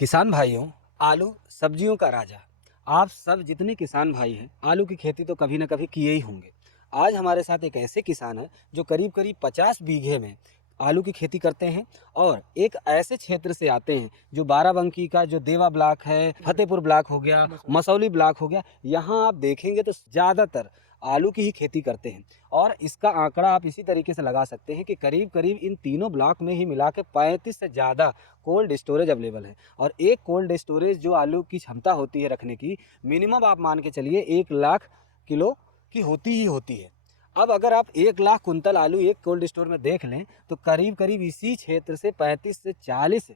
किसान भाइयों, आलू सब्जियों का राजा। आप सब जितने किसान भाई हैं, आलू की खेती तो कभी ना कभी किए ही होंगे। आज हमारे साथ एक ऐसे किसान हैं जो करीब करीब 50 बीघे में आलू की खेती करते हैं और एक ऐसे क्षेत्र से आते हैं जो बाराबंकी का जो देवा ब्लॉक है, फतेहपुर ब्लॉक हो गया, मसौली ब्लॉक हो गया, यहाँ आप देखेंगे तो ज़्यादातर आलू की ही खेती करते हैं। और इसका आंकड़ा आप इसी तरीके से लगा सकते हैं कि करीब करीब इन तीनों ब्लॉक में ही मिला के 35 से ज़्यादा कोल्ड स्टोरेज अवेलेबल है। और एक कोल्ड स्टोरेज जो आलू की क्षमता होती है रखने की, मिनिमम आप मान के चलिए 1 लाख किलो की होती ही होती है। अब अगर आप 1 लाख कुंतल आलू एक कोल्ड स्टोर में देख लें तो करीब करीब इसी क्षेत्र से 35 से 40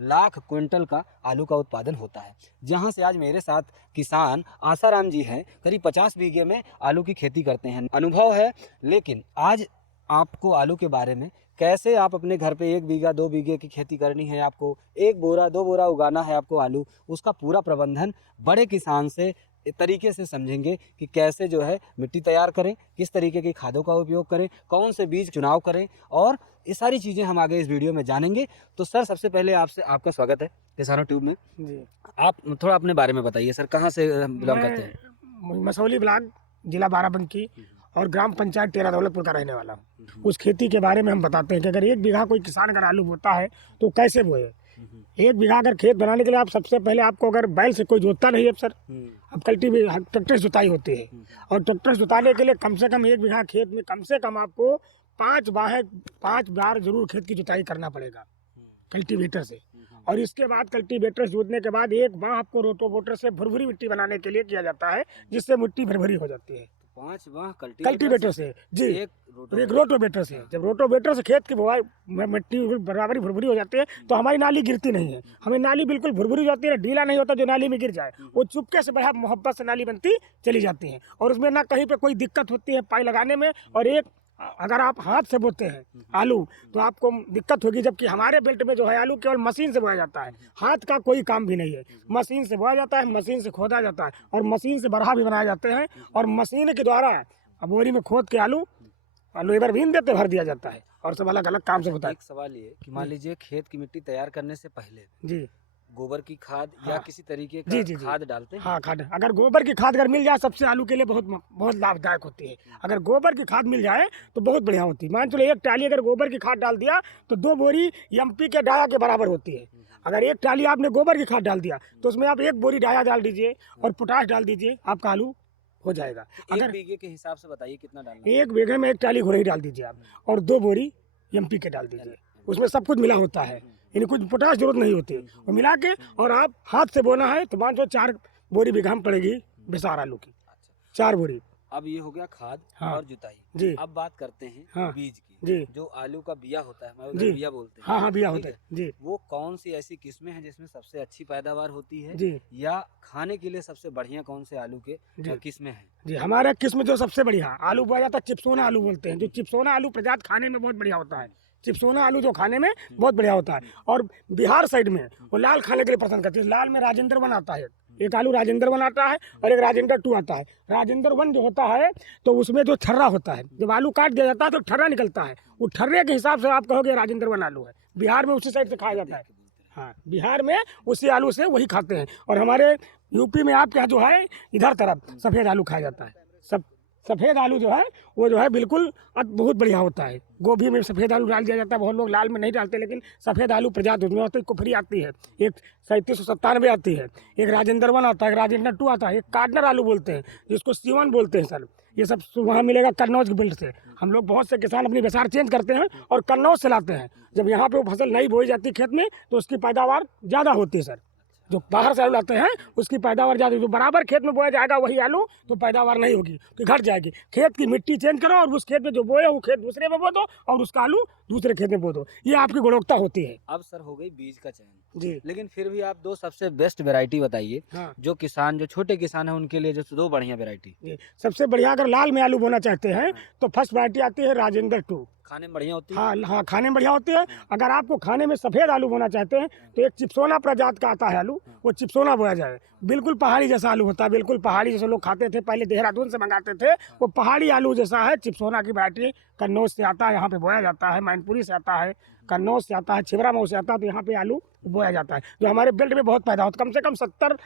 लाख क्विंटल का आलू का उत्पादन होता है। जहां से आज मेरे साथ किसान आसाराम जी हैं, करीब 50 बीघे में आलू की खेती करते हैं। अनुभव है, लेकिन आज आपको आलू के बारे में, कैसे आप अपने घर पे 1 बीघा 2 बीघे की खेती करनी है, आपको 1 बोरा 2 बोरा उगाना है आपको आलू, उसका पूरा प्रबंधन बड़े किसान से तरीके से समझेंगे कि कैसे जो है मिट्टी तैयार करें, किस तरीके की खादों का उपयोग करें, कौन से बीज चुनाव करें, और ये सारी चीज़ें हम आगे इस वीडियो में जानेंगे। तो सर, सबसे पहले आपसे आपका स्वागत है किसानों ट्यूब में जी। आप थोड़ा अपने बारे में बताइए सर, कहाँ से बिलोंग करते हैं? मैं मसौली ब्लॉक, जिला बाराबंकी और ग्राम पंचायत टेरा दौलतपुर का रहने वाला हूँ। उस खेती के बारे में हम बताते हैं कि अगर 1 बीघा कोई किसान अगर आलू बोता है तो कैसे बोए। 1 बीघा अगर खेत बनाने के लिए आप सबसे पहले आपको अगर बैल से कोई जोतता नहीं है सर, अब ट्रैक्टर से जुताई होती है। और ट्रैक्टर जुताने के लिए कम से कम 1 बीघा खेत में कम से कम आपको 5 बार जरूर खेत की जुताई करना पड़ेगा कल्टीवेटर से। और इसके बाद कल्टीवेटर जोतने के बाद एक बार आपको रोटोवेटर से भुरभुरी मिट्टी बनाने के लिए किया जाता है, जिससे मिट्टी भुरभुरी हो जाती है। 5 बार कल्टीवेटर से जी, एक रोटोवेटर से। जब रोटोवेटर से खेत की बुआई मिट्टी बराबरी भुरभुरी हो जाती है तो हमारी नाली गिरती नहीं है। हमें नाली बिल्कुल भुरभुरी हो जाती है, ढीला नहीं होता जो नाली में गिर जाए, वो चुपके से बड़ा मोहब्बत से नाली बनती चली जाती है। और उसमें ना कहीं पे कोई दिक्कत होती है पाई लगाने में। और एक अगर आप हाथ से बोते हैं आलू तो आपको दिक्कत होगी, जबकि हमारे बेल्ट में जो है आलू केवल मशीन से बोया जाता है, हाथ का कोई काम भी नहीं है। मशीन से बोया जाता है, मशीन से खोदा जाता है और मशीन से बरहा भी बनाए जाते हैं। और मशीन के द्वारा बोरी में खोद के आलू लेबर भी देते भर दिया जाता है और सब अलग अलग काम से होता है। एक सवाल ये कि मान लीजिए खेत की मिट्टी तैयार करने से पहले जी गोबर की खाद या हाँ। किसी तरीके का जी। खाद डालते हैं? हाँ, खाद। अगर गोबर की खाद अगर मिल जाए सबसे आलू के लिए बहुत लाभदायक होती है। अगर गोबर की खाद मिल जाए तो बहुत बढ़िया होती है। मान चलो 1 ट्राली अगर गोबर की खाद डाल दिया तो 2 बोरी एमपी के डाया के बराबर होती है। अगर 1 ट्राली आपने गोबर की खाद डाल दिया तो उसमें आप 1 बोरी डाया डाल दीजिए और पोटाश डाल दीजिए, आपका आलू हो जाएगा। अगर 1 बीघे के हिसाब से बताइए कितना डालना है? 1 बीघे में 1 ट्राली घोड़ई डाल दीजिए आप और 2 बोरी एमपी के डाल दीजिए। उसमें सब कुछ मिला होता है, यानी कुछ पोटाश जरूरत नहीं होती है। और मिला के और आप हाथ से बोना है तो मान लो 4 बोरी बीघा में पड़ेगी बेसार आलू की, 4 बोरी। अब ये हो गया खाद हाँ। और जुताई जी। अब बात करते हैं हाँ। बीज की। जी। जो आलू का बिया होता है, हमारे जी। उधर बिया बोलते हैं। हाँ, बिया ठीक होता है जी। वो कौन सी ऐसी किस्में हैं जिसमें सबसे अच्छी पैदावार होती है जी या खाने के लिए सबसे बढ़िया कौन से आलू के जी। किस्में हैं? जी, हमारा किस्म जो सबसे बढ़िया आलू बोया जाता है चिपसोना आलू बोलते हैं। जो चिपसोना आलू प्रजात खाने में बहुत बढ़िया होता है। चिपसोना आलू जो खाने में बहुत बढ़िया होता है। और बिहार साइड में वो लाल खाने के लिए पसंद करते हैं। लाल में राजेंद्र 1 आता है, एक आलू राजेंद्र 1 आता है और एक राजेंद्र 2 आता है। राजेंद्र 1 जो होता है तो उसमें जो ठर्रा होता है, जब आलू काट दिया जाता है तो ठर्रा निकलता है। वो ठर्रे के हिसाब से आप कहोगे राजेंद्र 1 आलू है। बिहार में उसी साइड से खाया जाता है। हाँ, बिहार में उसी आलू से वही खाते हैं। और हमारे यूपी में आपके यहाँ जो है इधर तरफ सफ़ेद आलू खाया जाता है। सफ़ेद आलू जो है वो जो है बिल्कुल बहुत बढ़िया होता है। गोभी में सफ़ेद आलू डाल दिया जाता है, बहुत लोग लाल में नहीं डालते, लेकिन सफ़ेद आलू प्रजात उसमें होती है। कुफरी आती है, एक 3797 आती है, एक राजेंद्र 1 आता है, एक राजेंद्र 2 आता है, एक कार्डनर आलू बोलते हैं जिसको सीवन बोलते हैं सर। ये सब वहाँ मिलेगा कन्नौज के बेल्ट से। हम लोग बहुत से किसान अपनी बेसार चेंज करते हैं और कन्नौज से लाते हैं। जब यहाँ पे वो फसल नहीं बोई जाती खेत में तो उसकी पैदावार ज़्यादा होती है सर। जो बाहर से आलू लाते हैं उसकी पैदावार ज़्यादा, जो बराबर खेत में बोया जाएगा वही आलू तो पैदावार नहीं होगी, तो घट जाएगी। खेत की मिट्टी चेंज करो और उस खेत में जो बोए वो खेत दूसरे में बो दो और उसका आलू दूसरे खेत में बो दो। ये आपकी गुणवत्ता होती है। अब सर हो गई बीज का चयन जी। लेकिन फिर भी आप 2 सबसे बेस्ट वैरायटी बताइए। हाँ। जो किसान, जो छोटे किसान हैं उनके लिए जो 2 बढ़िया वैरायटी। जी, सबसे बढ़िया अगर लाल में आलू बोना चाहते हैं तो फर्स्ट वैरायटी आती है राजेंद्र 2। खाने में बढ़िया होती है। हाँ, खाने में बढ़िया होती है। अगर आपको खाने में सफ़ेद आलू बोना चाहते हैं तो एक चिपसोना प्रजात का आता है आलू, वो चिपसोना बोया जाए। बिल्कुल पहाड़ी जैसा आलू होता है, बिल्कुल पहाड़ी जैसे लोग खाते थे पहले, देहरादून से मंगाते थे। वो पहाड़ी आलू जैसा है, चिपसोना की वैरायटी कन्नौज से आता है, यहाँ पे बोया जाता है। मैनपुरी से आता है, कन्नौज से आता है, छिबरामऊ से आता है, तो यहाँ पे आलू बोया जाता है, जो हमारे बेल्ट में बहुत पैदा होता है। कम से कम 70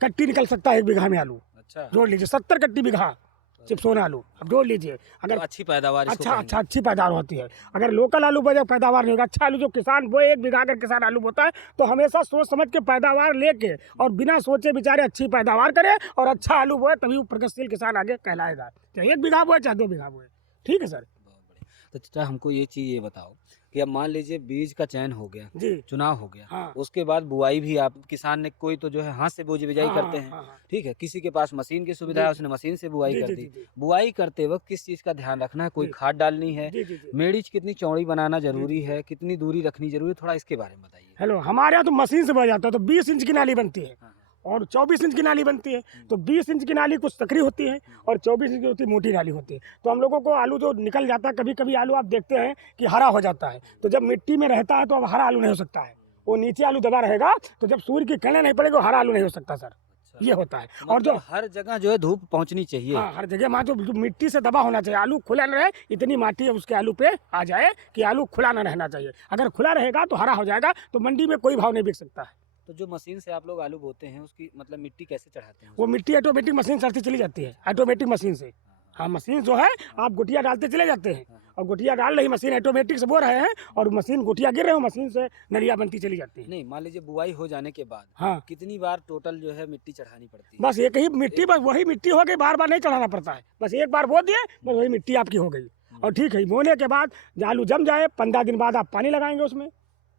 कट्टी निकल सकता है 1 बीघा में आलू। अच्छा, जोड़ लीजिए 70 कट्टी बीघा चिप्सोना आलू, अब जोड़ लीजिए। अगर तो अच्छी पैदावार इसको कहेंगे। अच्छी पैदावार होती है। अगर लोकल आलू बोया पैदावार नहीं होगा, अच्छा आलू जो किसान बोए 1 बीघा अगर किसान आलू बोता है तो हमेशा सोच समझ के पैदावार लेके और बिना सोचे बेचारे अच्छी पैदावार करे और अच्छा आलू बोए, तभी वो प्रगतिशील किसान आगे कहलाएगा। चाहे 1 बीघा बोए चाहे 2 बीघा बोए, ठीक है सर। बहुत बढ़िया। तो चाचा हमको ये चीज़ ये बताओ कि अब मान लीजिए बीज का चयन हो गया, जी चुनाव हो गया, हाँ उसके बाद बुआई भी आप किसान ने कोई तो जो है हाथ से बिजाई हाँ, करते हैं, हाँ। ठीक है, किसी के पास मशीन की सुविधा है, उसने मशीन से बुआई जी, कर जी, दी। जी, जी। बुआई करते वक्त किस चीज़ का ध्यान रखना है, कोई जी। खाद डालनी है, जी जी जी मेड़ीच कितनी चौड़ी बनाना जरूरी जी। है, कितनी दूरी रखनी जरूरी है, थोड़ा इसके बारे में बताइए। हेलो, हमारे यहाँ तो मशीन से बोया जाता है, तो 20 इंच की नाली बनती है हाँ, और 24 इंच की नाली बनती है। तो 20 इंच की नाली कुछ सकरी होती है और 24 इंच की होती है मोटी नाली होती है। तो हम लोगों को आलू जो निकल जाता है, कभी कभी आलू आप देखते हैं कि हरा हो जाता है, तो जब मिट्टी में रहता है तो अब हरा आलू नहीं हो सकता है, वो नीचे आलू दबा रहेगा, तो जब सूर्य की किरणें नहीं पड़ेगी हरा आलू नहीं हो सकता सर, अच्छा। ये होता है। तो और जो मतलब हर जगह जो है धूप पहुंचनी चाहिए। हाँ, हर जगह वहाँ जो मिट्टी से दबा होना चाहिए, आलू खुला न रहे, इतनी माटी उसके आलू पे आ जाए कि आलू खुला न रहना चाहिए। अगर खुला रहेगा तो हरा हो जाएगा, तो मंडी में कोई भाव नहीं बिक सकता है। तो जो मशीन से आप लोग आलू बोते हैं उसकी मतलब मिट्टी कैसे चढ़ाते हैं वो मिट्टी ऑटोमेटिक मशीन चढ़ती चली जाती है, ऑटोमेटिक मशीन से। हाँ, मशीन जो है आप गुटिया डालते चले जाते हैं और गुटिया डाल रही मशीन ऑटोमेटिक से बो रहे हैं और मशीन गुटिया गिर रहे हो, मशीन से नलिया बनती चली जाती है। नहीं, मान लीजिए बुआई हो जाने के बाद हाँ, कितनी बार टोटल जो है मिट्टी चढ़ानी पड़ती है? बस एक ही मिट्टी, बस वही मिट्टी हो गई, बार बार नहीं चढ़ाना पड़ता है, बस एक बार बो दिए, बस वही मिट्टी आपकी हो गई। और ठीक है, बोने के बाद आलू जम जाए 15 दिन बाद आप पानी लगाएंगे उसमें।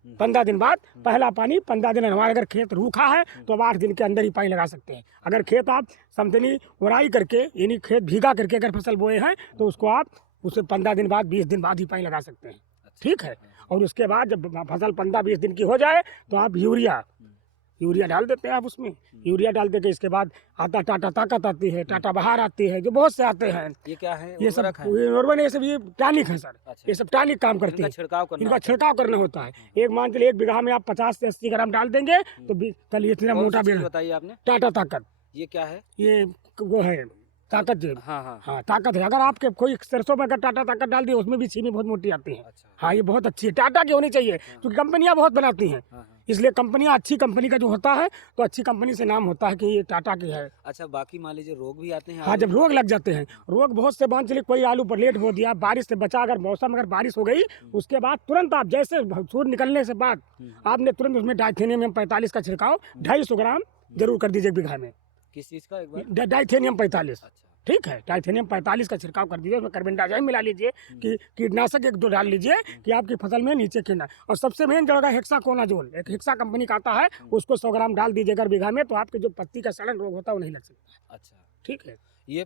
15 दिन बाद पहला पानी, 15 दिन हमारे अगर खेत रूखा है तो अब 8 दिन के अंदर ही पानी लगा सकते हैं। अगर खेत आप समतनी उड़ाई करके यानी खेत भीगा करके अगर फसल बोए हैं तो उसको आप उसे 15 दिन बाद 20 दिन बाद ही पानी लगा सकते हैं, ठीक है। और उसके बाद जब फसल 15-20 दिन की हो जाए तो आप यूरिया डाल देते हैं आप उसमें। यूरिया डाल दे के इसके बाद आता टाटा ताकत आती है, टाटा बहार आती है, जो बहुत से आते हैं। ये क्या है? ये सब उर्वरक है? नॉर्मल ये सब ये टॉनिक है सर, अच्छा। ये सब टॉनिक काम करती इनका है। छिड़काव करना इनका होता है। छिड़काव करना होता है। एक मान चलिए 1 बीघा में आप 50 से 80 ग्राम डाल देंगे तो कल इतना कौन मोटा सी चीज़ बेल बताइए आपने? टाटा ताकत, ये क्या है? ये वो है ताकत जो हाँ हाँ। हाँ ताकत है। अगर आपके कोई सरसों में अगर टाटा ताकत डाल दी उसमें भी छीमी बहुत मोटी आती है। अच्छा। हाँ, ये बहुत अच्छी है, टाटा की होनी चाहिए क्योंकि कंपनियां बहुत बनाती हैं, हाँ हाँ। इसलिए कंपनियां अच्छी कंपनी का जो होता है तो अच्छी कंपनी से नाम होता है कि ये टाटा की है। अच्छा, बाकी मान लीजिए रोग भी आते हैं हाँ, आलू जब में? रोग लग जाते हैं, रोग बहुत से मान चलिए कोई आलू पर लेट बो दिया, बारिश से बचा, अगर मौसम अगर बारिश हो गई उसके बाद तुरंत आप जैसे सूर्य निकलने से बाद आपने तुरंत उसमें डाइथेनियम 45 का छिड़काव 250 ग्राम जरूर कर दीजिए 1 बीघा में। किस चीज़ का एक बार? डाइथेनियम 45, अच्छा। ठीक है, टाइथेनियम 45 का छिड़काव कर दीजिए, उसमें कार्बेंडाजिम मिला लीजिए कि कीटनाशक 1-2 डाल लीजिए कि आपकी फसल में नीचे कीड़ा। और सबसे मेन जो होगा हेक्साकोनाजोल, एक हेक्सा कंपनी का आता है, उसको 100 ग्राम डाल दीजिए अगर बीघा में, तो आपके जो पत्ती का सड़न रोग होता है वो नहीं लग सकता। अच्छा, ठीक है ये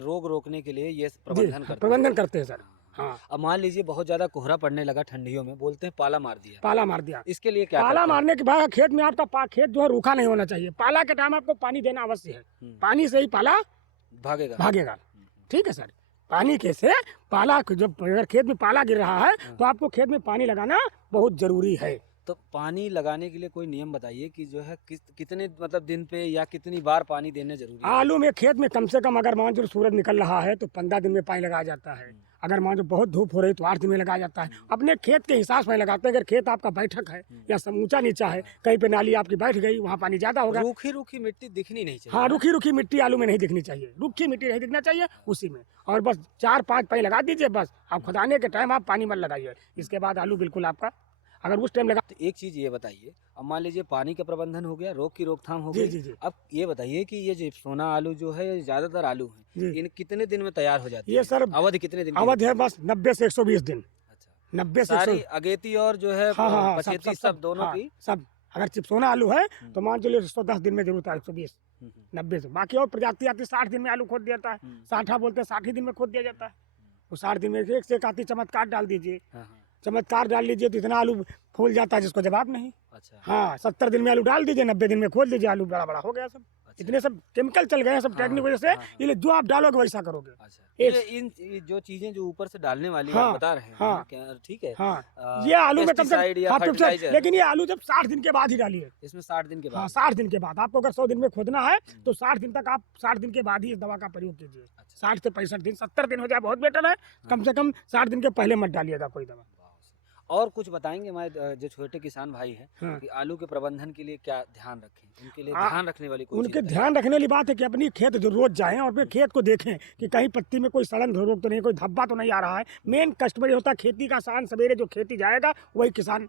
रोग रोकने के लिए ये जी, प्रबंधन करते हैं सर। हाँ, अब मान लीजिए बहुत ज्यादा कोहरा पड़ने लगा ठंडियों में, बोलते हैं पाला मार दिया, पाला मार दिया। इसके लिए क्या पाला करते हैं? मारने के बाद खेत में आपका खेत जो है रूखा नहीं होना चाहिए। पाला के टाइम आपको पानी देना अवश्य है, पानी से ही पाला भागेगा। भागेगा, ठीक है सर। पानी कैसे, पाला जब अगर खेत में पाला गिर रहा है तो आपको खेत में पानी लगाना बहुत जरूरी है। तो पानी लगाने के लिए कोई नियम बताइए कि जो है कितने मतलब दिन पे या कितनी बार पानी देने जरूरी है? आलू में खेत में कम से कम अगर मान लो सूरज निकल रहा है तो 15 दिन में पानी लगाया जाता है। अगर मान लो बहुत धूप हो रही तो 8 दिन में लगाया जाता है। अपने खेत के हिसाब से लगाते हैं। अगर खेत आपका बैठक है या समूचा नीचा है, कहीं पे नाली आपकी बैठ गई, वहाँ पानी ज्यादा होगा। रूखी रूखी मिट्टी दिखनी नहीं चाहिए। हाँ, रूखी मिट्टी आलू में नहीं दिखनी चाहिए, रूखी मिट्टी नहीं दिखना चाहिए उसी में। और बस 4-5 पानी लगा दीजिए, बस आप खुदाने के टाइम आप पानी मत लगाइए, इसके बाद आलू बिल्कुल आपका अगर उस टाइम लगा। तो एक चीज ये बताइए, अब मान लीजिए पानी का प्रबंधन हो गया, रोग की रोकथाम हो जी गई, जी जी अब ये बताइए कि ये जो सोना आलू जो है, ये ज्यादातर आलू हैं, जी। इन कितने दिन में तैयार हो जाती ये है? सर अवधि कितने दिन की अवधि है बस 90 से 120 दिन। अच्छा, 90 से सारी 100। अगेती और जो है हाँ, पछेती सब दोनों हाँ, की? सब। अगर चिपसोना आलू है तो मान चलिए 110 दिन में जरूर 120 90 से। बाकी और प्रजाति आती है 60 दिन में आलू खोद दिया जाता है, 60 बोलते हैं 60 दिन में खोद दिया जाता है। वो 60 दिन में एक से एक आती चमत्कार डाल दीजिए, चमत्कार डाल लीजिए तो इतना आलू फूल जाता है जिसको जवाब नहीं। अच्छा। हाँ, 70 दिन में आलू डाल दीजिए, 90 दिन में खोल दीजिए, आलू बड़ा बड़ा हो गया सब। अच्छा। इतने सब केमिकल चल गए हैं सब टेक्निक वजह से, ये जो आप डालोगे वैसा करोगे। अच्छा, एक- ये जो चीजें जो ऊपर से डालने वाली हाँ, आप बता रहे हैं, हाँ, क्या ठीक है? हाँ, ये आलू में कम से पेस्टिसाइड या हाँ, फर्टिलाइजर, लेकिन ये आलू जब 60 दिन के बाद ही डालिए। इसमें 60 दिन के हाँ, बाद? 60 दिन के बाद आपको अगर 100 दिन में खोदना है तो 60 दिन तक आप 60 दिन के बाद ही इस दवा का प्रयोग कीजिए। अच्छा। 60 से 65 दिन, 70 दिन हो जाए बहुत बेटर है। कम से कम 60 दिन के पहले मत डालिएगा कोई दवा। और कुछ बताएंगे हमारे जो छोटे किसान भाई हैं हाँ। कि आलू के प्रबंधन के लिए क्या ध्यान रखें, उनके लिए आ- ध्यान रखने वाली कोई उनके चीज़ बताइए। ध्यान रखने वाली बात है कि अपनी खेत जो रोज जाएं और अपने खेत को देखें कि कहीं पत्ती में कोई सड़न रोग तो नहीं, कोई धब्बा तो नहीं आ रहा है। मेन कस्टमर ये होता है खेती का, शाम सवेरे जो खेती जाएगा वही किसान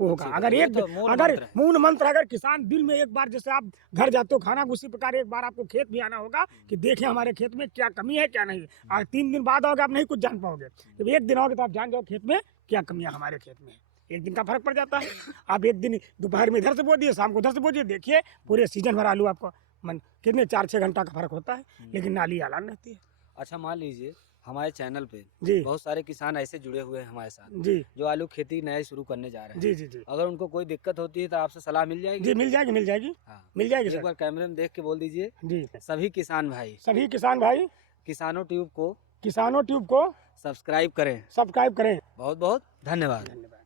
वो होगा। ठीक है, अगर ये एक तो मूल अगर मंत्र है। मूल मंत्र, अगर किसान दिन में एक बार, जैसे आप घर जाते हो खाना, उसी प्रकार एक बार आपको खेत भी आना होगा कि देखें हमारे खेत में क्या कमी है क्या नहीं। आज 3 दिन बाद आओगे आप नहीं कुछ जान पाओगे, जब एक दिन आओगे तो आप जान जाओ खेत में क्या कमियां हमारे खेत में है। एक दिन का फर्क पड़ जाता है। आप एक दिन दोपहर में इधर से बो दिए, शाम को उधर से बो दिए, देखिए पूरे सीजन भर आलू आपको मन कितने 4-6 घंटा का फर्क होता है, लेकिन नाली आलान रहती है। अच्छा, मान लीजिए हमारे चैनल पे जी बहुत सारे किसान ऐसे जुड़े हुए हैं हमारे साथ जी जो आलू खेती नए शुरू करने जा रहे हैं। जी जी जी अगर उनको कोई दिक्कत होती है तो आपसे सलाह मिल जाएगी? जी मिल जाएगी, मिल जाएगी, हाँ, मिल जाएगी एक सर। बार कैमरे में देख के बोल दीजिए। जी सभी किसान भाई सभी किसान भाई किसानों ट्यूब को किसानों ट्यूब को सब्सक्राइब करें। सब्सक्राइब करें। बहुत बहुत धन्यवाद। धन्यवाद।